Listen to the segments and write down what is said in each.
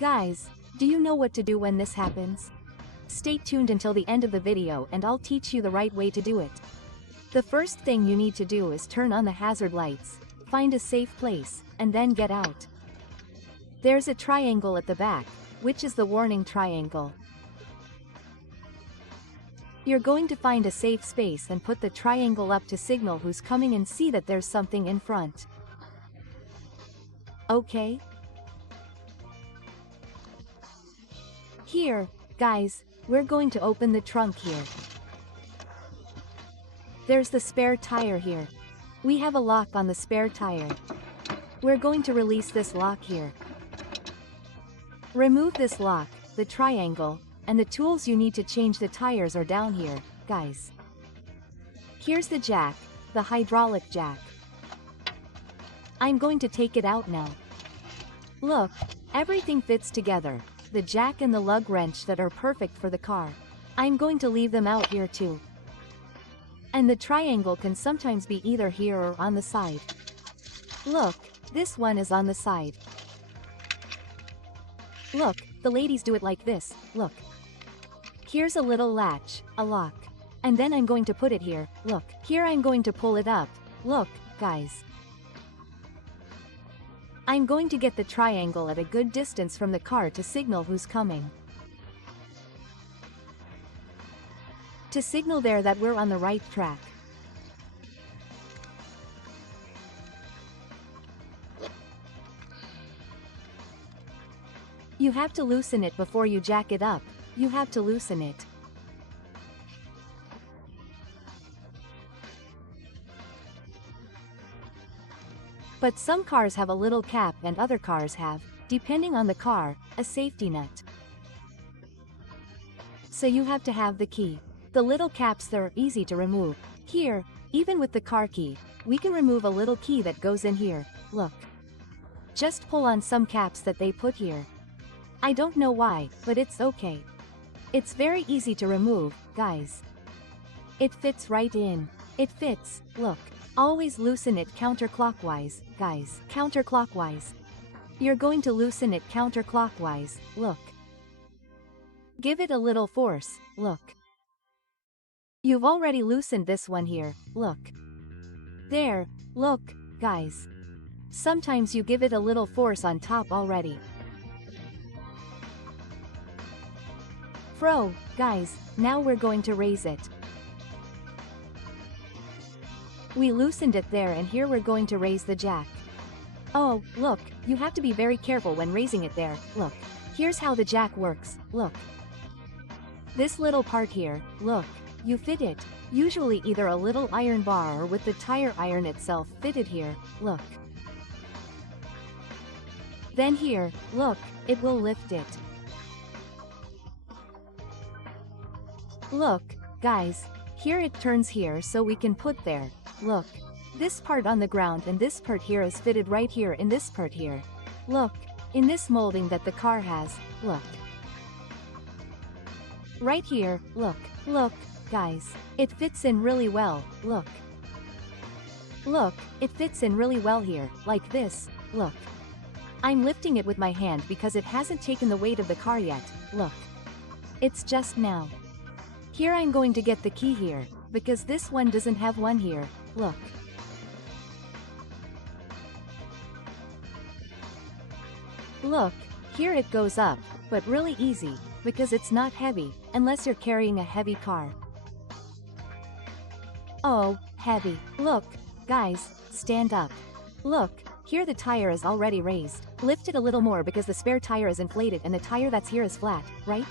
Guys, do you know what to do when this happens? Stay tuned until the end of the video and I'll teach you the right way to do it. The first thing you need to do is turn on the hazard lights, find a safe place, and then get out. There's a triangle at the back, which is the warning triangle. You're going to find a safe space and put the triangle up to signal who's coming and see that there's something in front. Okay? Here, guys, we're going to open the trunk here. There's the spare tire here. We have a lock on the spare tire. We're going to release this lock here. Remove this lock, the triangle, and the tools you need to change the tires are down here, guys. Here's the jack, the hydraulic jack. I'm going to take it out now. Look, everything fits together, the jack and the lug wrench that are perfect for the car. I'm going to leave them out here too. And the triangle can sometimes be either here or on the side. Look, this one is on the side. Look, the ladies do it like this, look. Here's a little latch, a lock. And then I'm going to put it here, look. Here I'm going to pull it up, look, guys. I'm going to get the triangle at a good distance from the car to signal who's coming. To signal there that we're on the right track. You have to loosen it before you jack it up, you have to loosen it. But some cars have a little cap and other cars have, depending on the car, a safety nut. So you have to have the key. The little caps there are easy to remove. Here, even with the car key, we can remove a little key that goes in here, look. Just pull on some caps that they put here. I don't know why, but it's okay. It's very easy to remove, guys. It fits right in. It fits, look. Always loosen it counterclockwise, guys. Counterclockwise. You're going to loosen it counterclockwise, look. Give it a little force, look. You've already loosened this one here, look. There, look, guys. Sometimes you give it a little force on top already. Guys, now we're going to raise it. We loosened it there and here we're going to raise the jack. Oh, look, you have to be very careful when raising it there, look. Here's how the jack works, look. This little part here, look, you fit it. Usually either a little iron bar or with the tire iron itself fitted here, look. Then here, look, it will lift it. Look, guys, here it turns here so we can put there, look. This part on the ground and this part here is fitted right here in this part here. Look, in this molding that the car has, look. Right here, look, guys, it fits in really well, look. Look, it fits in really well here, like this, look. I'm lifting it with my hand because it hasn't taken the weight of the car yet, look. It's just now. Here I'm going to get the key here, because this one doesn't have one here, look. Look, here it goes up, but really easy, because it's not heavy, unless you're carrying a heavy car. Oh, heavy. Look, guys, stand up. Look, here the tire is already raised. Lift it a little more because the spare tire is inflated and the tire that's here is flat, right?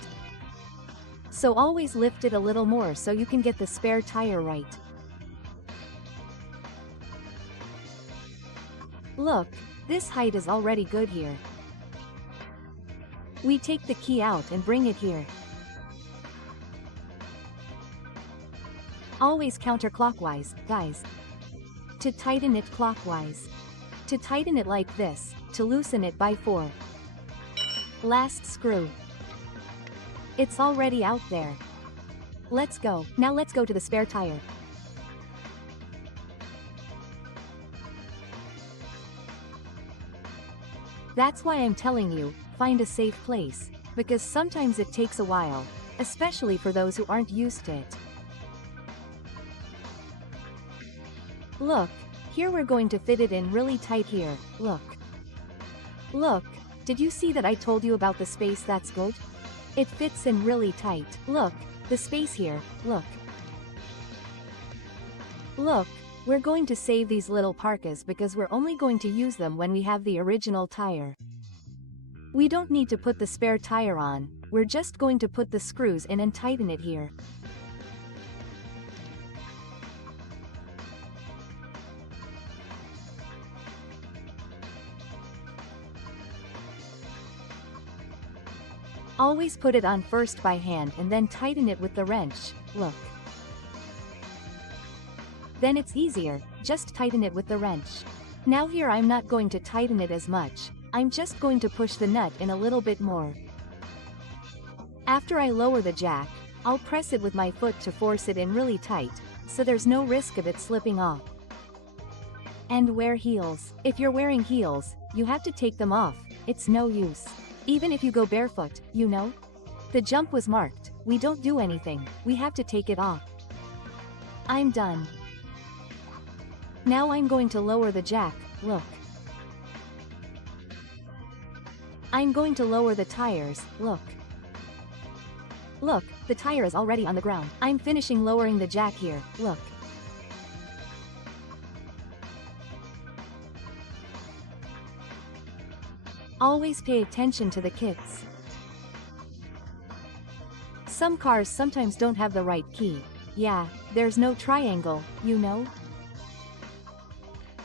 So always lift it a little more so you can get the spare tire right. Look, this height is already good here. We take the key out and bring it here. Always counterclockwise, guys. To tighten it clockwise. To tighten it like this, to loosen it by 4. Last screw. It's already out there. Let's go. Now let's go to the spare tire. That's why I'm telling you, find a safe place, because sometimes it takes a while, especially for those who aren't used to it. Look, here we're going to fit it in really tight here, look. Look, did you see that I told you about the space that's good? It fits in really tight. Look, the space here, look. Look, we're going to save these little parkas because we're only going to use them when we have the original tire. We don't need to put the spare tire on, we're just going to put the screws in and tighten it here. Always put it on first by hand and then tighten it with the wrench, look. Then it's easier, just tighten it with the wrench. Now here I'm not going to tighten it as much, I'm just going to push the nut in a little bit more. After I lower the jack, I'll press it with my foot to force it in really tight, so there's no risk of it slipping off. And wear heels. If you're wearing heels, you have to take them off, it's no use. Even if you go barefoot, you know? The jump was marked, we don't do anything, we have to take it off. I'm done. Now I'm going to lower the jack, look. I'm going to lower the tires, look. Look, the tire is already on the ground. I'm finishing lowering the jack here, look. Always pay attention to the kits. Some cars sometimes don't have the right key. Yeah, there's no triangle, you know?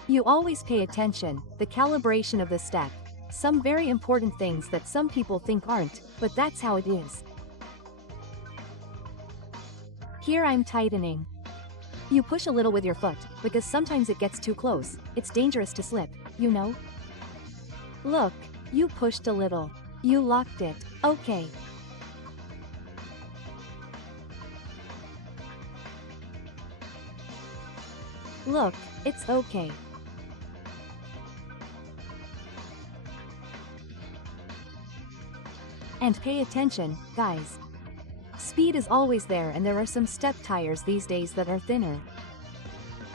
You always pay attention, the calibration of the step. Some very important things that some people think aren't, but that's how it is. Here I'm tightening. You push a little with your foot, because sometimes it gets too close, it's dangerous to slip, you know? Look, you pushed a little. You locked it, okay. Look, it's okay. And pay attention, guys. Speed is always there and there are some step tires these days that are thinner.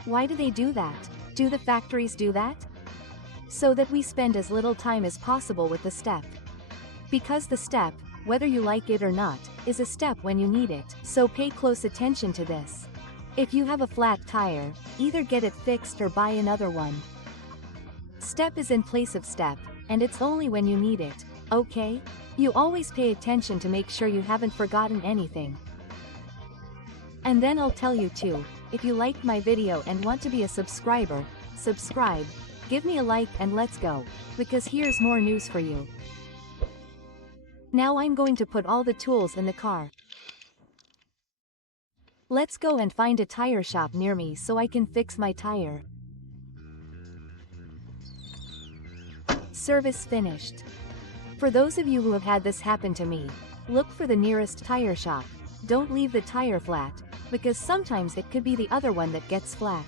Why do they do that? Do the factories do that? So that we spend as little time as possible with the step. Because the step, whether you like it or not, is a step when you need it, so pay close attention to this. If you have a flat tire, either get it fixed or buy another one. Step is in place of step, and it's only when you need it, okay? You always pay attention to make sure you haven't forgotten anything. And then I'll tell you too, if you liked my video and want to be a subscriber, subscribe, give me a like and let's go, because here's more news for you. Now I'm going to put all the tools in the car. Let's go and find a tire shop near me so I can fix my tire. Service finished. For those of you who have had this happen to me, look for the nearest tire shop. Don't leave the tire flat, because sometimes it could be the other one that gets flat.